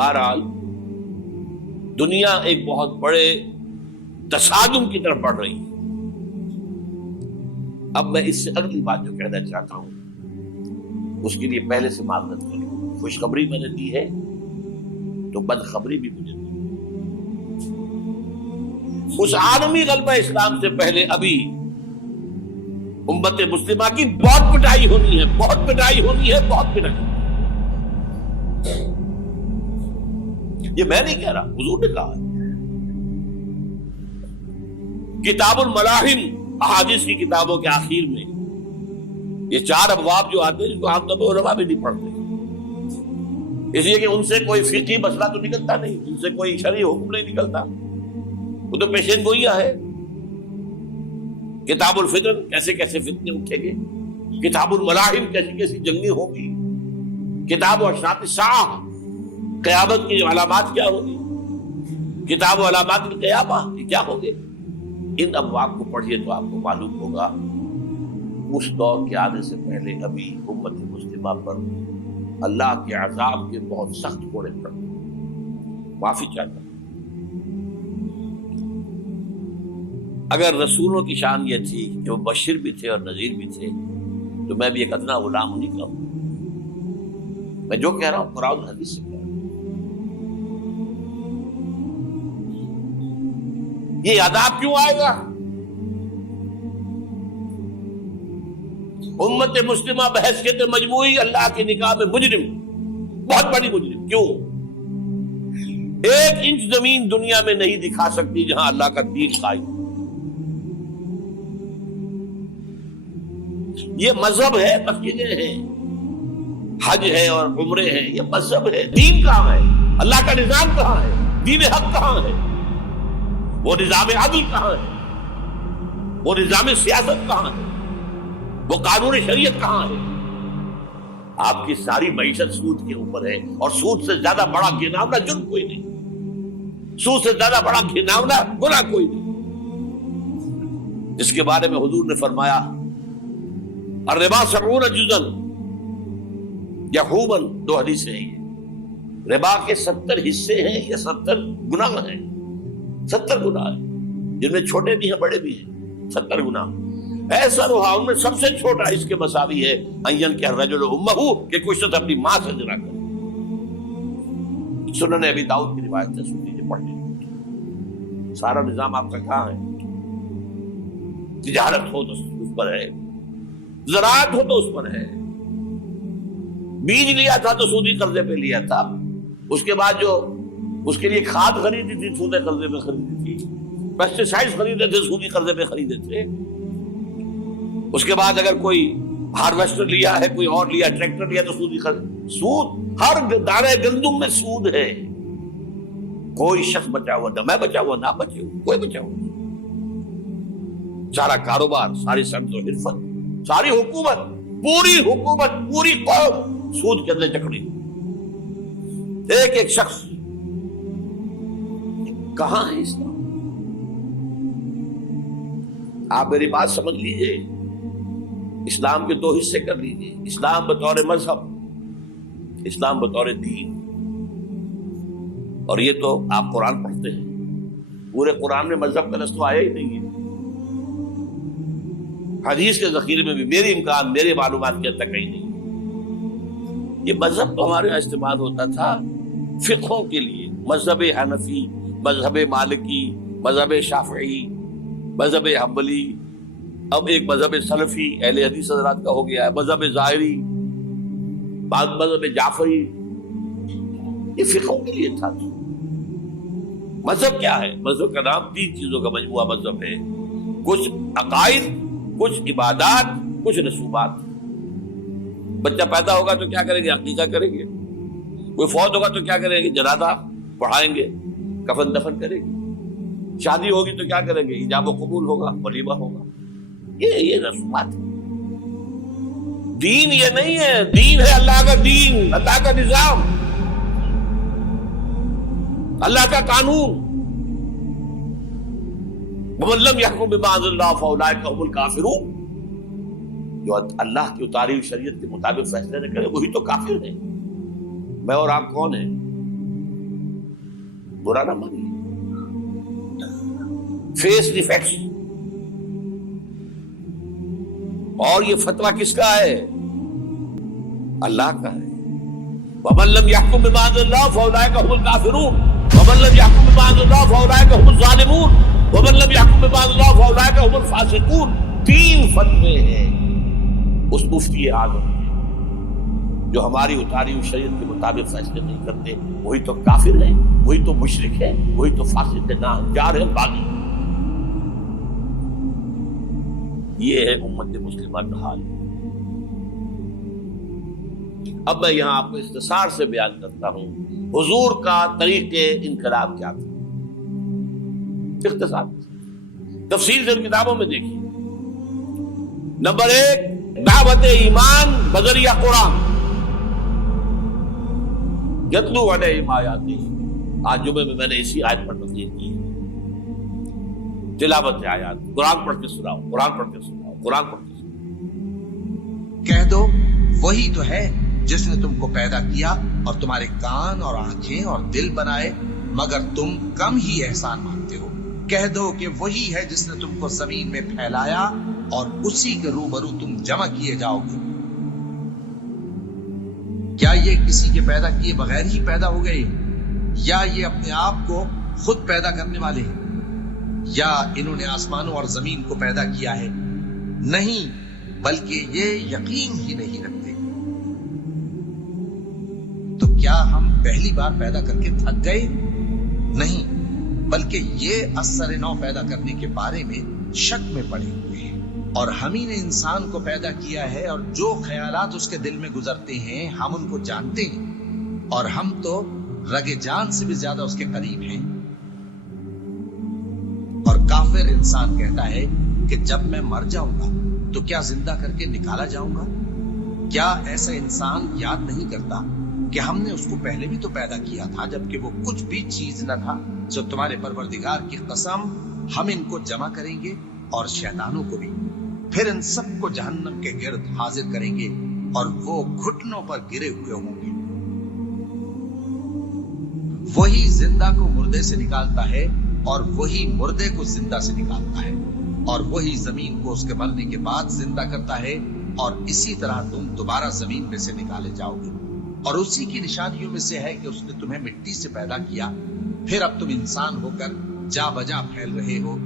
بہرحال دنیا ایک بہت بڑے تصادم کی طرف بڑھ رہی ہے. اب میں اس سے اگلی بات جو کہنا چاہتا ہوں اس کے لیے پہلے سے معذرت کروں. خوشخبری میں نے دی ہے تو بدخبری بھی مجھے دی. اس عالمی غلبہ اسلام سے پہلے ابھی امت مسلمہ کی بہت پٹائی ہونی ہے، بہت پٹائی ہونی ہے، بہت پٹائی. یہ میں نہیں کہہ رہا، حضور نے کہا ہے. کتاب الملاحم احادیث کی کتابوں کے آخر میں یہ 4 ابواب جو آتے ہیں جن کو عام طور پر علماء بھی نہیں پڑھتے، اس لیے کہ ان سے کوئی فقہی مسئلہ تو نکلتا نہیں، ان سے کوئی شرعی حکم نہیں نکلتا، وہ تو پیشین گوئیاں ہے. کتاب الفتن کیسے کیسے فتنے اٹھیں گے، کتاب الملاحم کیسی کیسی جنگیں ہوں گی، کتاب اشراط الساعہ قیامت کی علامات کیا ہوگی، کتاب و علامات القیامہ یہ کیا ہوں گے. ان ابواب کو پڑھیے تو آپ کو معلوم ہوگا اس دور کے آنے سے پہلے ابھی امت مسلمہ پر اللہ کے عذاب کے بہت سخت کوڑے پڑ. معافی چاہتا ہوں. اگر رسولوں کی شان یہ تھی کہ وہ بشیر بھی تھے اور نذیر بھی تھے تو میں بھی ایک ادنا غلام نہیں کہوں. میں جو کہہ رہا ہوں قرآن حدیث سے کہہ رہا ہوں. یہ عذاب کیوں آئے گا؟ امت مسلمہ بحیثیت مجموعی اللہ کی نگاہ میں مجرم، بہت بڑی مجرم. کیوں؟ 1 انچ زمین دنیا میں نہیں دکھا سکتی جہاں اللہ کا دین قائم. یہ مذہب ہے، مسجدیں ہیں، حج ہے اور عمرے ہیں، یہ مذہب ہے. دین کہاں ہے؟ اللہ کا نظام کہاں ہے؟ دین حق کہاں ہے؟ وہ نظام عدل کہاں ہے؟ وہ نظام سیاست کہاں ہے؟ وہ قانون شریعت کہاں ہے؟ آپ کی ساری معیشت سود کے اوپر ہے، اور سود سے زیادہ بڑا گھناؤنا جرم کوئی نہیں، سود سے زیادہ بڑا گھناؤنا گناہ کوئی نہیں، جس کے بارے میں حضور نے فرمایا الربا 70 جزءا یحوما. 2 حدیثیں ہیں. یہ ربا کے 70 حصے ہیں یا 70 گناہ ہیں. 70 گناہ ہیں جن میں چھوٹے بھی ہیں بڑے بھی ہیں. 70 گناہ. ایسا روحا ان میں سب سے چھوٹا اس کے مساوی ہے ان کہ الرجل امہ، کہ کوئی شخص اپنی ماں سے زنا کرے. سنن ابی داؤد کی روایت ہے، سن لیجیے پڑھ لیجیے. سارا نظام آپ کا کہاں ہے؟ تجارت ہو تو اس پر ہے، زراعت ہو تو اس پر ہے. بیج لیا تھا تو سودی قرضے پہ لیا تھا، اس کے بعد جو اس کے لیے کھاد خریدی تھی سودی قرضے پہ خریدی تھی، پیسٹی سائڈز خریدے تھے سودی قرضے پہ خریدے تھے. اس کے بعد اگر کوئی ہارویسٹر لیا ہے، کوئی اور لیا، ٹریکٹر لیا تو سودی قرض. سود ہر دانے گندم میں سود ہے. کوئی شخص بچا ہوا نہ، میں بچا ہوا نہ بچے ہوا، کوئی بچا ہوا. سارا کاروبار، ساری صنعت و حرفت، ساری حکومت، پوری حکومت، پوری قوم سود کے اندر جکڑی. ایک ایک شخص. کہاں ہے اسلام؟ آپ میری بات سمجھ لیجئے. اسلام کے 2 حصے کر لیجئے. اسلام بطور مذہب، اسلام بطور دین. اور یہ تو آپ قرآن پڑھتے ہیں، پورے قرآن میں مذہب کا لفظ تو آیا ہی نہیں ہے. حدیث کے ذخیرے میں بھی میری امکان، میرے معلومات کے تک کہیں نہیں. یہ مذہب تو ہمارے یہاں استعمال ہوتا تھا فقہوں کے لیے. مذہب حنفی، مذہب مالکی، مذہب شافعی، مذہب حنبلی، اب ایک مذہب سلفی اہل حدیث حضرات کا ہو گیا ہے، مذہب ظاہری، مذہب جعفری. یہ فقہوں کے لیے تھا. مذہب کیا ہے؟ مذہب کا نام 3 چیزوں کا مجموعہ مذہب ہے. کچھ عقائد، کچھ عبادات، کچھ رسومات. بچہ پیدا ہوگا تو کیا کریں گے؟ عقیقہ کریں گے. کوئی فوت ہوگا تو کیا کریں گے؟ جنازہ پڑھائیں گے، کفن دفن کریں گے. شادی ہوگی تو کیا کریں گے؟ ایجاب و قبول ہوگا، ولیمہ ہوگا. یہ رسومات. دین یہ نہیں ہے. دین ہے اللہ کا دین، اللہ کا نظام، اللہ کا قانون. وَمَن لَّمْ يَحْكُم بِمَا أَنزَلَ اللَّهُ فَأُولَٰئِكَ هُمُ الْكَافِرُونَ. جو اللہ کی اتاری ہوئی شریعت کے مطابق فیصلے نہ کرے وہی تو کافر ہے. میں اور آپ کون ہیں؟ برا نہ مانیے. Face defects. اور یہ فتویٰ کس کا ہے؟ اللہ کا ہے. وَمَن لَّمْ يَحْكُم بِمَا أَنزَلَ اللَّهُ فَأُولَٰئِكَ هُمُ الْكَافِرُونَ وَمَن لَّمْ يَحْكُم بِمَا أَنزَلَ اللَّهُ فَأُولَٰئِكَ هُمُ الظَّالِمُونَ وَمَن لَّمْ يَحْكُم بِمَا أَنزَلَ اللَّهُ فَأُولَٰئِكَ هُمُ الْفَاسِقُونَ. 3 فتوے ہیں اس مفتی اعظم کے جو ہماری اتاری ہوئی شریعت کے مطابق فیصلے نہیں کرتے. وہی تو کافر ہے, وہی تو مشرک ہے, وہی تو فاسق ناہنجار ہے, باغی. یہ ہے امت مسلمہ کا حال. اب میں یہاں آپ کو اختصار سے بیان کرتا ہوں حضور کا طریق انقلاب کیا تھا. اختصار تفصیل سے ان کتابوں میں دیکھیے. نمبر 1, دعوت ایمان بذریعہ قرآن. یتلو علیہم آیاتہ. آج جمعے میں نے اسی آیت پر تفصیل کی. تلاوت آیات, قرآن پڑھ کے سناؤ, قرآن پڑھ کے سناؤ, قرآن پڑھ کے سناؤ. کہہ دو وہی تو ہے جس نے تم کو پیدا کیا اور تمہارے کان اور آنکھیں اور دل بنائے, مگر تم کم ہی احسان مانتے ہو. کہہ دو کہ وہی ہے جس نے تم کو زمین میں پھیلایا اور اسی کے روبرو تم جمع کیے جاؤ گے. کیا یہ کسی کے پیدا کیے بغیر ہی پیدا ہو گئے, یا یہ اپنے آپ کو خود پیدا کرنے والے ہیں, یا انہوں نے آسمانوں اور زمین کو پیدا کیا ہے؟ نہیں, بلکہ یہ یقین ہی نہیں رکھتے. تو کیا ہم پہلی بار پیدا کر کے تھک گئے؟ نہیں, بلکہ یہ اثر نو پیدا کرنے کے بارے میں شک میں پڑے ہوئے ہیں. اور ہم ہی نے انسان کو پیدا کیا ہے, اور جو خیالات اس کے دل میں گزرتے ہیں ہم ان کو جانتے ہیں, اور ہم تو رگ جان سے بھی زیادہ اس کے قریب ہیں. اور کافر انسان کہتا ہے کہ جب میں مر جاؤں گا تو کیا زندہ کر کے نکالا جاؤں گا؟ کیا ایسا انسان یاد نہیں کرتا کہ ہم نے اس کو پہلے بھی تو پیدا کیا تھا جبکہ وہ کچھ بھی چیز نہ تھا؟ جو تمہارے پروردگار کی قسم, ہم ان کو جمع کریں گے اور شیطانوں کو بھی, پھر ان سب کو جہنم کے گرد حاضر کریں گے اور وہ گھٹنوں پر گرے ہوئے ہوں گے. وہی زندہ کو مردے سے نکالتا ہے اور وہی مردے کو زندہ سے نکالتا ہے, اور وہی زمین کو اس کے مرنے کے بعد زندہ کرتا ہے, اور اسی طرح تم دوبارہ زمین میں سے نکالے جاؤ گے. اور اسی کی نشانیوں میں سے ہے کہ اس نے تمہیں مٹی سے پیدا کیا, پھر اب تم انسان ہو کر جا بجا پھیل رہے ہو.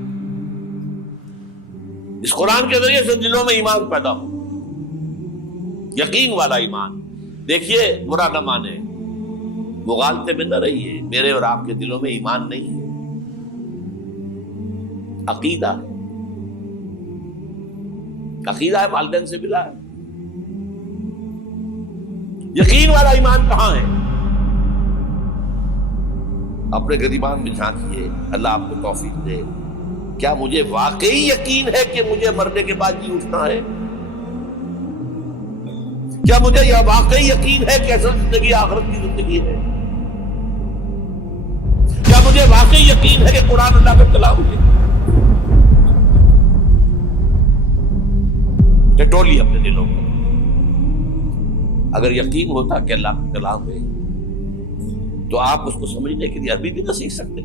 اس قرآن کے ذریعے سے دلوں میں ایمان پیدا ہو, یقین والا ایمان. دیکھیے, برا نہ مانے, مغالطے میں نہ رہیے. میرے اور آپ کے دلوں میں ایمان نہیں ہے, عقیدہ ہے. عقیدہ ہے, والدین سے ملا ہے. یقین والا ایمان کہاں ہے؟ اپنے گریبان میں جھانکیے, اللہ آپ کو توفیق دے. کیا مجھے واقعی یقین ہے کہ مجھے مرنے کے بعد جی اٹھنا ہے؟ کیا مجھے یہ واقعی یقین ہے کہ اصل زندگی آخرت کی زندگی ہے؟ کیا مجھے واقعی یقین ہے کہ قرآن اللہ کا کلام ہے؟ ٹٹولی اپنے دلوں کو. اگر یقین ہوتا کہ اللہ کا کلام ہے تو آپ اس کو سمجھنے کے لیے عربی بھی نہ سیکھ سکتے.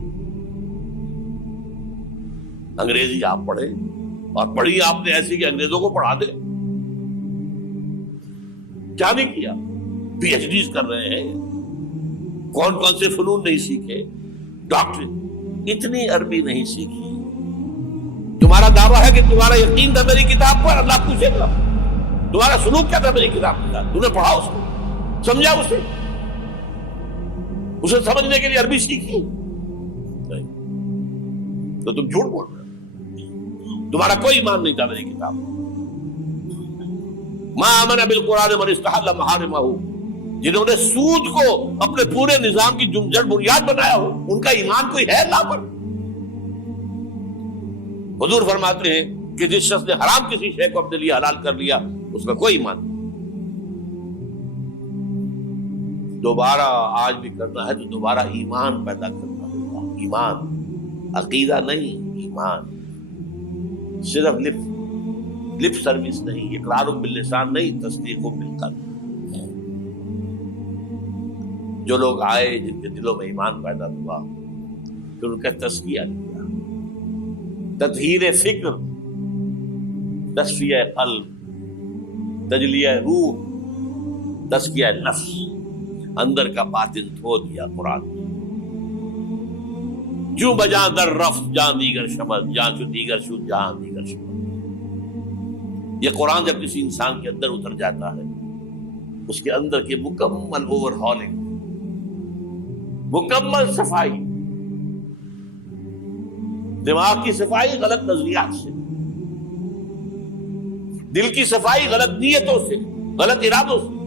انگریزی آپ پڑھے, اور پڑھی آپ نے ایسی کہ انگریزوں کو پڑھا دے. کیا نہیں کیا, پی ایچ ڈیز کر رہے ہیں, کون کون سے فنون نہیں سیکھے, ڈاکٹر اتنی عربی نہیں سیکھی. تمہارا دعویٰ ہے کہ تمہارا یقین تھا میری کتاب پر, اللہ پوچھے گا تمہارا سلوک کیا تھا میری کتاب کے ساتھ. تم نے پڑھا اس کو, سمجھا اسے سمجھنے کے لیے عربی سیکھی نہیں, تو تم جھوٹ بول رہے ہو. تمہارا کوئی ایمان نہیں تھا میری کتاب. ما آمن بالقرآن من استحل محارمہ, جنہوں نے سود کو اپنے پورے نظام کی جڑ بنیاد بنایا ہو, ان کا ایمان کوئی ہے اللہ پر؟ حضور فرماتے ہیں کہ جس شخص نے حرام کسی شے کو اپنے لیے حلال کر لیا اس کا کوئی ایمان نہیں. دوبارہ آج بھی کرنا ہے تو دوبارہ ایمان پیدا کرنا ہوگا. ایمان, عقیدہ نہیں, ایمان. صرف لپ سروس نہیں, اقرار باللسان نہیں, تصدیق بالقلب. جو لوگ آئے جن کے دلوں میں ایمان پیدا ہوا پھر ان کا تزکیہ کیا، تطہیر فکر، تصفیہ قلب، تجلیہ روح، تزکیہ نفس، اندر کا باطن دھو دیا قرآن نے۔ جو بجاں در رفت جہاں دیگر شمس، جہاں جو دیگر شد جہاں دیگر شمس۔ یہ قرآن جب کسی انسان کے اندر اتر جاتا ہے، اس کے اندر کے مکمل اوور ہالنگ، مکمل صفائی، دماغ کی صفائی غلط نظریات سے، دل کی صفائی غلط نیتوں سے، غلط ارادوں سے،